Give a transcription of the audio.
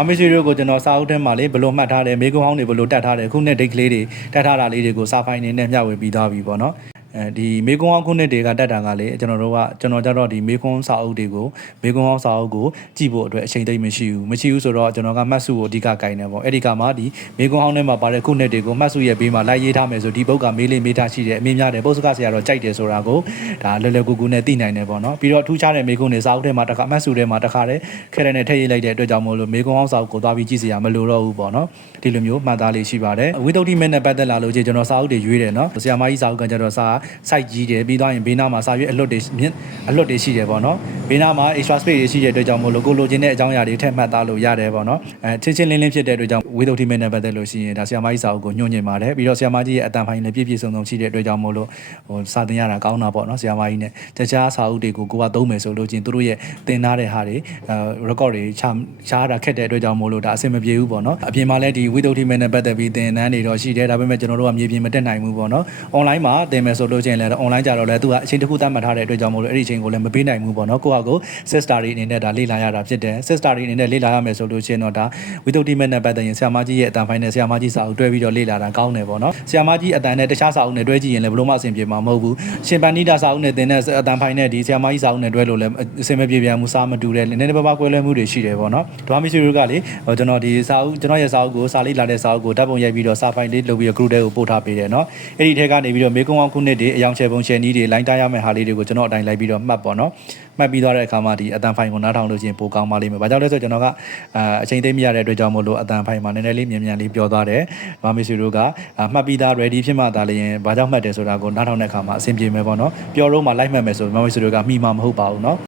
ဘာမေဆွေတို့ကိုကျွန်တော်စာအုပ်ထဲမှာလေဘယ်လိုမှတ်ထားတယ်မေကွန်ဟောင်းတွေဘယ်လိုတက်ထားတယ်အခုနဲ့ဒိတ်ကလေးတွေတက်ထားတာလေးတွေကိုစာဖိုင်နေနဲ့မျှဝေပြီးသွားပြီပေါ့နော် အဲဒီမေကွန်ဟောင်းခုနှစ်တွေကတက်တာကလေကျွန်တော်တို့ကကျွန်တော်ကြတော့ဒီမေကွန်စာအုပ်တွေကိုမေကွန်ဟောင်းစာအုပ်ကိုကြည့်ဖို့အတွက်အချိန်သိမ့်မရှိဘူးမရှိဘူးဆိုတော့ကျွန်တော်ကမှတ်စုကိုအဓိကကင်တယ်ပေါ့အဲ့ဒီကမှဒီမေကွန်ဟောင်းထဲမှာပါတဲ့ခုနှစ်တွေကိုမှတ်စုရဲ့ဘေးမှာလိုက်ရေးထားမယ်ဆိုဒီဘုတ်ကမေးလေးမေးထားရှိတယ်အမြင်များတယ်ပုတ်စကဆရာတော့ကြိုက်တယ်ဆိုတာကိုဒါလွယ်လွယ်ကူကူနဲ့သိနိုင်တယ်ပေါ့နော်ပြီးတော့ထူးခြားတဲ့မေကွန်တွေစာအုပ်ထဲမှာတစ်ခါမှတ်စုထဲမှာတစ်ခါတည်းခဲတဲ့နဲ့ထည့်ရေးလိုက်တဲ့အတွက်ကြောင့်မို့လို့မေကွန်ဟောင်းစာအုပ်ကိုသွားပြီးကြည့်စရာမလိုတော့ဘူးပေါ့နော်ဒီလိုမျိုးမှတ်သားလေးရှိပါတယ်ဝိသုဒ္ဓိမဲ့နဲ့ပတ်သက်လာလို့ချင်းကျွန်တော်စာအုပ်တွေရွေးတယ်နော်ဆရာမကြီးစာအုပ်ကကျတော့စာ site ကြီးတယ်ပြီးသွားရင်ဘေးနားမှာစာရွက်အလွတ်တွေမြင့်အလွတ်တွေရှိတယ်ပေါ့နော်ဘေးနားမှာ extra space တွေရှိတဲ့အတွက်ကြောင့်မို့လို့ကိုလိုချင်တဲ့အကြောင်းအရာတွေထည့်မှတ်သားလို့ရတယ်ပေါ့နော်အဲချင်းချင်းလင်းလင်းဖြစ်တဲ့အတွက်ကြောင့်ဝိသုဒ္ဓိမဲ့နဲ့ပတ်သက်လို့ရှိရင်ဒါဆရာမကြီးစာအုပ်ကိုညွှန်ညင်ပါတယ်ပြီးတော့ဆရာမကြီးရဲ့အတန်ဖိုင်လည်းပြည့်ပြည့်စုံစုံရှိတဲ့အတွက်ကြောင့်မို့လို့ဟိုစာသင်ရတာကောင်းတာပေါ့နော်ဆရာမကြီးနဲ့တခြားစာအုပ်တွေကိုကိုကသုံးမယ်ဆိုလို့ချင်းသူတို့ရဲ့သင်ထားတဲ့ဟာတွေအဲ record တွေချရှားတာခက်တဲ့အတွက်ကြောင့်မို့လို့ဒါအဆင်မပြေဘူးပေါ့နော်အပြင်မှာလည်းဒီဝိသုဒ္ဓိမဲ့နဲ့ပတ်သက်ပြီးသင်တန်းတွေတော့ရှိတယ်ဒါပေမဲ့ကျွန်တော်တို့ကမြေပြင်မတက်နိုင်ဘူးပေါ့နော် online မှာသင်မယ်ဆိုလို့ချင်းလည်း online ကြတော့လည်းသူကအချိန်တစ်ခုသတ်မှတ်ထားတဲ့အတွက်ကြောင့်မို့လို့အဲ့ဒီအချိန်ကိုလည်းမပေးနိုင်ဘူးပေါ့နော်ကိုယ့်ဟာကို sister တွေအနေနဲ့ဒါလေ့လာရတာဖြစ်တယ် sister တွေအနေနဲ့လေ့လာရမယ်ဆိုလို့ချင်းတော့ဒါဝိသုဒ္ဓိမဲ့နဲ့ပတ်သက်ရင်ဆရာမကြီးရဲ့အတန်ဖိုင်နဲ့ဆရာမကြီးစာအုပ်တွဲပြီးတော့လေ့လာတာကောင်းတယ်ပေါ့နော်ဆရာမကြီးအတန်နဲ့တခြားစာအုပ်နဲ့တွဲကြည့်ရင်လည်းဘလို့မှအဆင်ပြေမှာမဟုတ်ဘူးရှင်ပန်နီတာစာအုပ်နဲ့သင်တဲ့အတန်ဖိုင်နဲ့ဒီဆရာမကြီးစာအုပ်နဲ့တွဲလို့လည်းအဆင်မပြေပြန်ဘူးစာမတူတဲ့နည်းနည်းပါးပါးကွဲလွဲမှုတွေရှိတယ်ပေါ့နော်ဒွားမီစီတို့ကလေဟိုကျွန်တော်ဒီစာအုပ်ကျွန်တော်ရဲ့စာအုပ်ကိုစာလေးလာတဲ့စာအုပ်ကိုဓာတ်ပုံရိုက်ပြီးတော့စာဖိုင်လေးလုပ်ပြီးတော့ group ထဲကိုပို့ထားပေးတယ်နော်အဲ့ဒီထဲကနေပြီးတော့မေကွန်အောင်ခုနှစ်တွေအယောင်ချယ်ပုံချယ်နီးတွေလိုင်းတားရမယ့်ဟာလေးတွေကိုကျွန်တော်အတိုင်းလိုက်ပြီးတော့မှတ်ပေါ့နော်မှတ်ပြီးသွားတဲ့အခါမှာဒီအတန်ဖိုင်ကိုနားထောင်လို့ချင်းပိုကောင်းပါလိမ့်မယ်။ဘာကြောင့်လဲဆိုတော့ကျွန်တော်ကအအချိန်သိမ့်မရတဲ့အတွက်ကြောင့်မို့လို့အတန်ဖိုင်မှာနည်းနည်းလေးမြန်မြန်လေးပြောသွားတယ်။ဘာမီစီတို့ကမှတ်ပြီးသား ready ဖြစ်မှသာလျှင်ဘာကြောင့်မှတ်တယ်ဆိုတာကိုနားထောင်တဲ့အခါမှာအဆင်ပြေမယ်ပေါ့နော်။ပြောတော့မှလိုက်မှတ်မယ်ဆိုဘာမီစီတို့ကမိမှာမဟုတ်ပါဘူးနော်။